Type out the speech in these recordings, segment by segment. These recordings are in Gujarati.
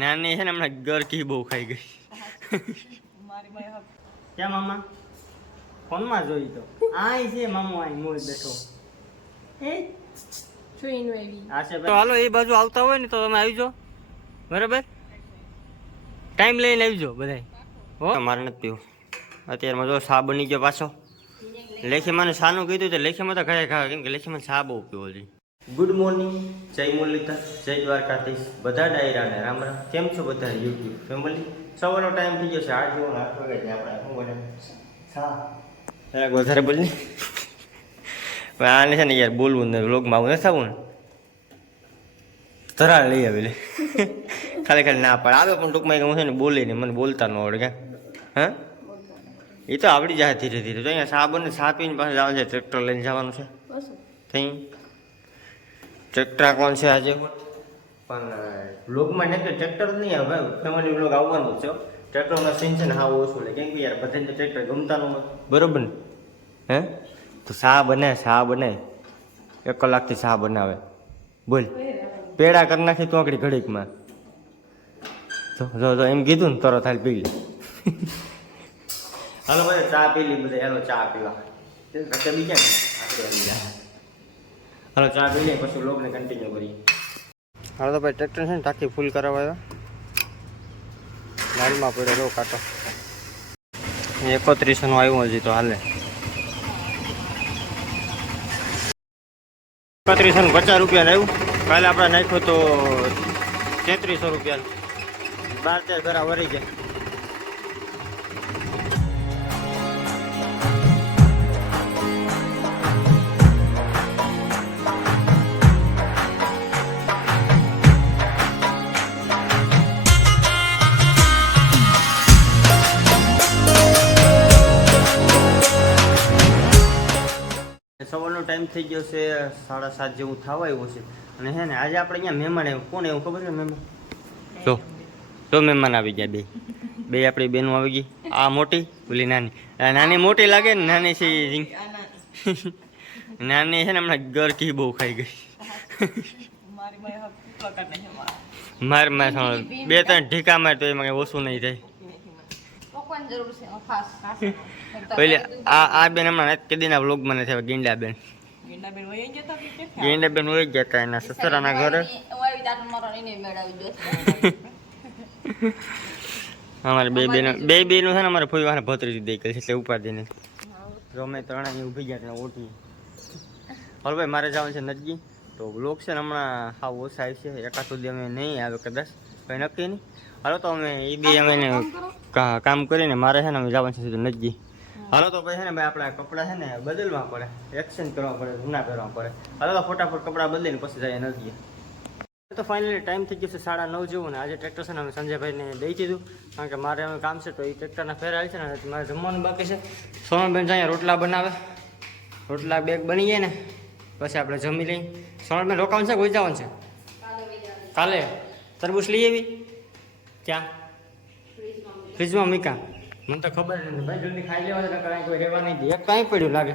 નાની છે ને હમણાં ગરકી બહુ ખાઈ ગઈ. મારી માય હક. ક્યાં મામા? ફોનમાં જોઈ તો. આય છે મામો આય મોજ બેઠો. તો હાલો એ બાજુ આવતા હોય ને તો તમે આવી જાઓ. બરાબર? ટાઈમ લઈને આવી જાઓ બધાય. હો. મારે નથી પીવું. અત્યારમાં જો સા બની ગયો પાછો. લેખીમાં સાનું કીધું તો લેખીમાં તો ઘરે ખાવે કેમ કે લેખીમાં સા બહુ પીવો જોઈએ ગુડ મોર્નિંગ જય મુરલીધર જય દ્વારકાધીશ. બધા ડાયરાને રામ રામ. કેમ છો બધા યુટ્યુબ ફેમિલી સવારનો ટાઈમ થઈ ગયો છે. આઠ જેવો આઠ વાગે છે આપણે શું બને જરાક વધારે બોલી પણ આને છે ને યાર બોલવું ને વ્લોગમાં આવું નથી આવું ને. ધરા લઈ આવી લે. ખાલી ખાલી ના પડે. આવે પણ ટૂંકમાં હું છે ને બોલી ને મને બોલતા ન આવડે કે હા? એ તો આવડી જાય ધીરે ધીરે તો અહીંયા સાબુ ને સા પીને પાસે જવાનું છે ટ્રેક્ટર લઈને જવાનું છે. થઈ ટ્રેક્ટર કોણ છે આજે? પણ બ્લોગમાં તો ટ્રેક્ટર નહીં આવે ફેમિલી બ્લોગ આવવાનું છે ટ્રેક્ટરમાં સીન છે ને હા ઓછું લે કેમ કે યાર બધાને ટ્રેક્ટર ગમતા ન બરોબર ને? હે? તો સા બને સા બને? એક કલાકથી શા બનાવે? બોલ. પેડા કરી નાખી તું આકડી ઘડીકમાં. જો જો એમ કીધું ને તરત હાલ પી લે. હાલો બધા ચા પી લી બધા એનો ચા પીવા. બીજા ક્યાં આપણે હાલો, ચા પી લઈએ, પછી લોગને કન્ટિન્યુ કરીએ. હાલો તો ભાઈ ટ્રેક્ટર છે ને, ટાંકી ફૂલ કરાવવા આવ્યા. લાલમાં પડ્યો રહ્યો કાંટો. એકોત્રીસનું આવ્યું હજી તો હાલે. એકત્રીસો પચાસ રૂપિયા આવ્યું. કાલે આપણે નાખ્યું તો તેત્રીસો રૂપિયા બાર ચાર ઘરા વરી જાય ટાઈમ થઈ ગયો છે સાડા સાત જેવું થવા આવ્યો છે. અને હે ને આજે આપણે અહીંયા મહેમાન આવ્યું. કોણ એવું ખબર છે મહેમાન? જો જો મહેમાન આવી ગયા બે. બે આપણી બેનો આવી ગઈ. આ મોટી ઓલી નાની. આ નાની મોટી લાગે ને નાની છે નાની છે ને હમણાં ગરકી બહુ ખાઈ ગઈ. મારી મારા. બે ત્રણ ઢીકા માર તો એમાં કઈ ઓછું નહીં થાય. પકવાની જરૂર છે ખાસ. પેલી આ આ બેન હમણાં કે દીના વ્લોગમાં નથી આવ્યા ગીંડા બેન. ગીંડા બેન વહી જતા કે કે ગીંડા ગયા હતા એના સસરાના ઘરે અમારે બે બેનો બે બેનો છે ને અમારે ફોઈ વાને ભત્રીજી દઈ ગઈ છે એટલે ઉપાધિ નથી રમે ત્રણેય ઊભી ગયા એટલે ઓઠી હલો ભાઈ મારે જવાનું છે નજગી તો બ્લોક છે ને હમણાં હાવ ઓછા આવી છે એકાદ સુધી અમે નહીં આવે કદાચ કંઈ નક્કી નહીં હાલો તો અમે એ બે અમે એને કા- કામ કરીને મારે છે ને અમે જવાનું છે નજગી હાલો તો ભાઈ છે ને ભાઈ આપણા કપડાં છે ને બદલવા પડે. એક્સચેન્જ કરવા પડે જૂના પહેરવા પડે. હાલો તો ફટાફટ કપડાં બદલીને પછી જઈએ નદીએ તો ફાઇનલી ટાઈમ થઈ ગયો છે સાડા નવ જેવું ને આજે ટ્રેક્ટર છે ને અમે સંજયભાઈને દઈ દીધું. કારણ કે મારે અમે કામ છે તો એ ટ્રેક્ટરના ફેર આવી છે ને મારે જમવાનું બાકી છે. સોનલબેન અહીંયા રોટલા બનાવે. રોટલા બેગ બની જાય ને પછી આપણે જમી લઈએ. સોનલબેન રોકાવાનું છે કોઈ જવાનું છે? કાલે. તરબૂચ લઈ આવી? ક્યાં? ફ્રીજમાં મીકા. મને તો ખબર નથી. ભાઈ જલ્દી ખાઈ લેવા છે કાંઈ કોઈ રહેવા નહીં દે. એક કાંઈ પડ્યું લાગે.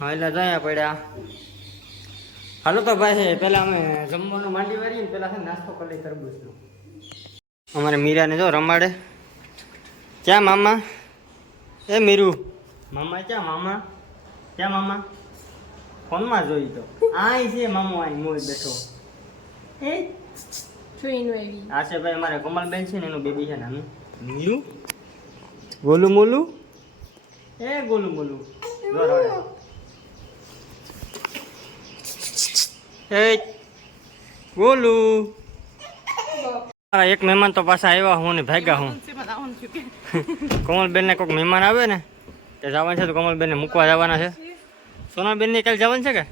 હા એટલે જયા પડ્યા. હાલો તો ભાઈ પેલા અમે જમવાનું માંડી વાળીએ ને પેલા છે નાસ્તો કરી લઈ તરબૂચનો. અમારે મીરાને જો રમાડે. ક્યાં મામા? એ મીરુ. મામા ક્યાં? મામા? ક્યાં મામા? ફોનમાં જોઈ તો. આય છે મામો આય મોજ બેઠો. એ આ છે ભાઈ અમારે કમલબેન છે ને એનું બેબી છે નાનું. મીરુ ગોલું મોલું? એ ગોલુ મોલું. એ ગોલું. મારા એક મહેમાન તો પાછા આવ્યા હું ને ભાગ્યા હું. કોમલબેન ને કોઈક મહેમાન આવે ને તે જવાનું છે તો કોમલબેન ને મૂકવા જવાના છે. સોનાબેન ને કાલે જવાનું છે કે?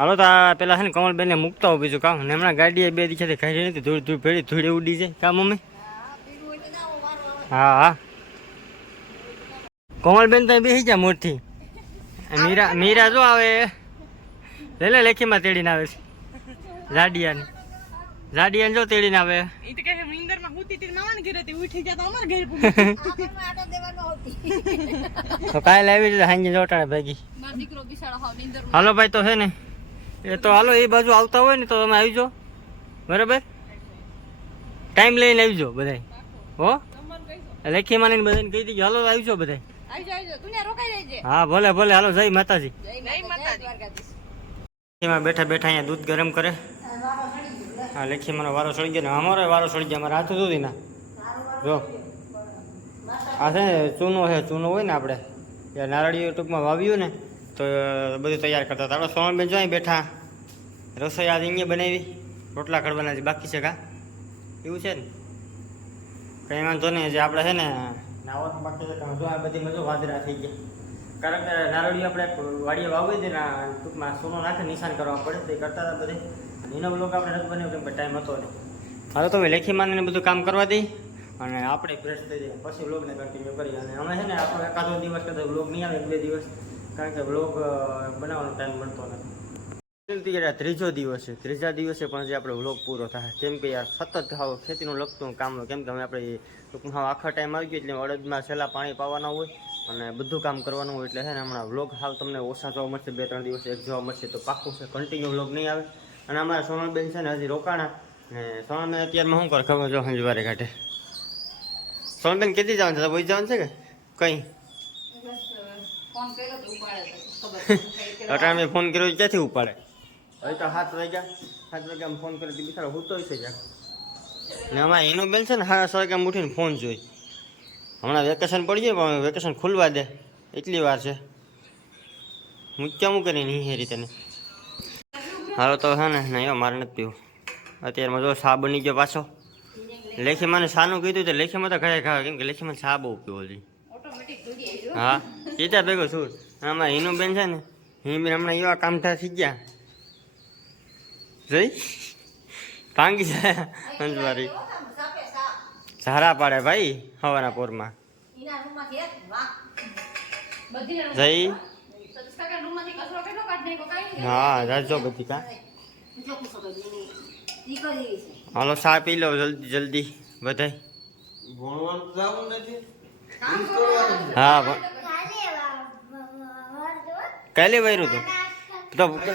હાલો તો આ પેલા છે ને કમલબેન ને મૂકતા હોય બીજું કામ. ને હમણાં ગાડીએ બે દીખાથી ખાઈ નથી ધૂળ ધૂળ ભેડી ધૂળે ઉડી જાય. કા મમ્મી? હા હા. કોમલબેન તો બેસી જાય મોટી મીરા મીરા જો આવે. લે લે લેખીમાં તેડીને આવે છે. જાડિયાને જાડિયાને જો તેડીને આવે. એ તો કહે નીંદર હુતી તી માવણ ઘરે હતી ઉઠી જતા અમાર ઘરે તો કાલે આવી જાય હાંજે જોટાડે ભાગી. મારો દીકરો બિસાડો હાવ નીંદર હાલો ભાઈ તો છે ને એ તો હાલો એ બાજુ આવતા હોય ને તો તમે આવજો બરાબર? ટાઈમ લઈને આવી જાઓ બધા હો? લેખી માની બધાને કહી દીધી હાલો ત્યાં રોકાઈ જજે. હા ભલે ભલે હાલો જય માતાજી. એમાં બેઠા બેઠા અહીંયા દૂધ ગરમ કરે. હા લેખી મારો વારો સળી ગયો ને. અમારો વારો સળી ગયો અમારે હાથ સુધી ના. જો. આ છે ને ચૂનો છે ચૂનો હોય ને આપણે. નારળીઓ ટૂંકમાં વાવ્યું ને. તો બધું તૈયાર કરતા હતા. આપણે સોમલબેન જો બેઠા. રસોઈ આજે અહીંયા બનાવી. રોટલા કરવાના છે. બાકી છે કા? એવું છે ને? કંઈ વાંધો નહીં. જે આપણે છે ને, નાવાનું બાકી છે. જો આ બધી મજો વાદરા થઈ ગયા. કારણ કે નારળી આપણે વાડીએ વાવી હતી ને ટૂંકમાં સોનો નાખે નિશાન કરવા પડે. તે કરતા હતા બધે. એનો બ્લોક આપણે નથી બન્યો, કેમ ટાઈમ હતો નહીં. હવે તો હવે લેખી માનીને બધું કામ કરવા દઈ. અને આપણે ફ્રેશ થઈ જાય પછી બ્લોગને કન્ટિન્યુ કરીએ. અને અમે છે ને, આપણો એકાદો દિવસ કદાચ બ્લોગ નહીં આવે બે દિવસ. કારણ કે બ્લોગ બનાવવાનો ટાઈમ મળતો નથી. ગયા ત્રીજો દિવસ છે ત્રીજા દિવસે પણ જે આપણો વ્લોગ પૂરો થાય. કેમ કે યાર, સતત હાવ ખેતીનું લગતું કામ કેમ કે અમે આપણે ટૂંકમાં હાવ આખા ટાઈમ આવી ગયો, એટલે અડદમાં છેલ્લા પાણી પાવાના હોય અને બધું કામ કરવાનું હોય, એટલે છે ને હમણાં વ્લોગ હાવ તમને ઓછા જોવા મળશે. બે, ત્રણ દિવસ એક જોવા મળશે, તો પાકું છે. કન્ટિન્યુ વ્લોગ નહીં આવે. અને અમારા સોનલબેન છે ને હજી રોકાણા. ને સોનલબેન અત્યારમાં શું કરે? ખબર જો હંજવારે કાઢે. સોનલબેન કેટલી જવાનું છે? વહી જવાનું છે કે? કંઈ? ફોન કર્યો તો ઉપાડે ખબર અટાણે મેં ફોન કર્યો ક્યાંથી ઉપાડે? હવે તો સાત વાગ્યા સાત વાગ્યા ફોન કર્યો તો બિચારો હૂતો છે ક્યાંક ને અમારે એનો બેન છે ને? સાડા છ વાગ્યા ઉઠીને ફોન જોઈ. હમણાં વેકેશન પડી જાય પણ વેકેશન ખુલવા દે. એટલી વાર છે. મૂક્યા મૂકે નહીં નહીં એ રીતે ને હાલો તો હા ને નહીં મારે નથી પીવું. અત્યારમાં જો સા બની ગયો પાછો. લેખીમાં સાનું કીધું તો લેખીમાં તો ઘરે ખાવા કેમ કે લેખીમાં સા બહુ પીવો જોઈએ હા કીધા ભેગો છું આમાં હિનું બેન છે ને હિન હમણાં એવા કામઠા ગયા જઈ ભાંગી જાય. ઝારા પાડે ભાઈ, હવાના પોરમાં જઈ. હા, જાજો બધી કા. હાલો સા પી લો જલ્દી જલ્દી, બધાય જવું કરવાનું. હા કાલે વાયરું તું. તો કે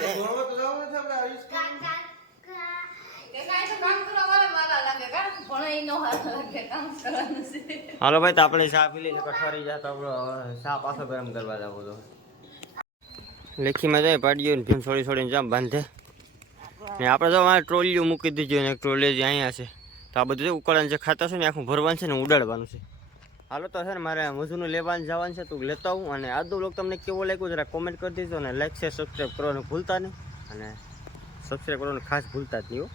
કાંઈ તો કામ કરવા વાળા વાળા લાગે, કાં? ભણે ઈ નો હારા લાગે, કામ કરવાનું છે. હાલો ભાઈ તો આપણે ચા પી લઈને કઠવારી જાય તો આપણો હવે ચા પાછો ગરમ કરવા જવો તો. લેખીમાં જાય પાડીઓ ને ભીમ છોડી છોડીને જામ બાંધે. ને આપણે તો અમારે ટ્રોલીઓ મૂકી દીધી ને ટ્રોલી જે અહીંયા છે. તો આ બધું ઉકળાને જે ખાતા છે ને આખું ભરવાનું છે ને ઉડાડવાનું છે. હાલો તો છે ને મારે મજૂરનું લેવાનું જવાનું છે, તું લેતા આવું અને આજનો લોક તમને કેવો લાગ્યો જરા કોમેન્ટ કરી દીધો અને લાઈક શેર સબસ્ક્રાઈબ કરવાનું ભૂલતા નહીં. અને સબસ્ક્રાઈબ કરવાનું ખાસ ભૂલતા જ નહીં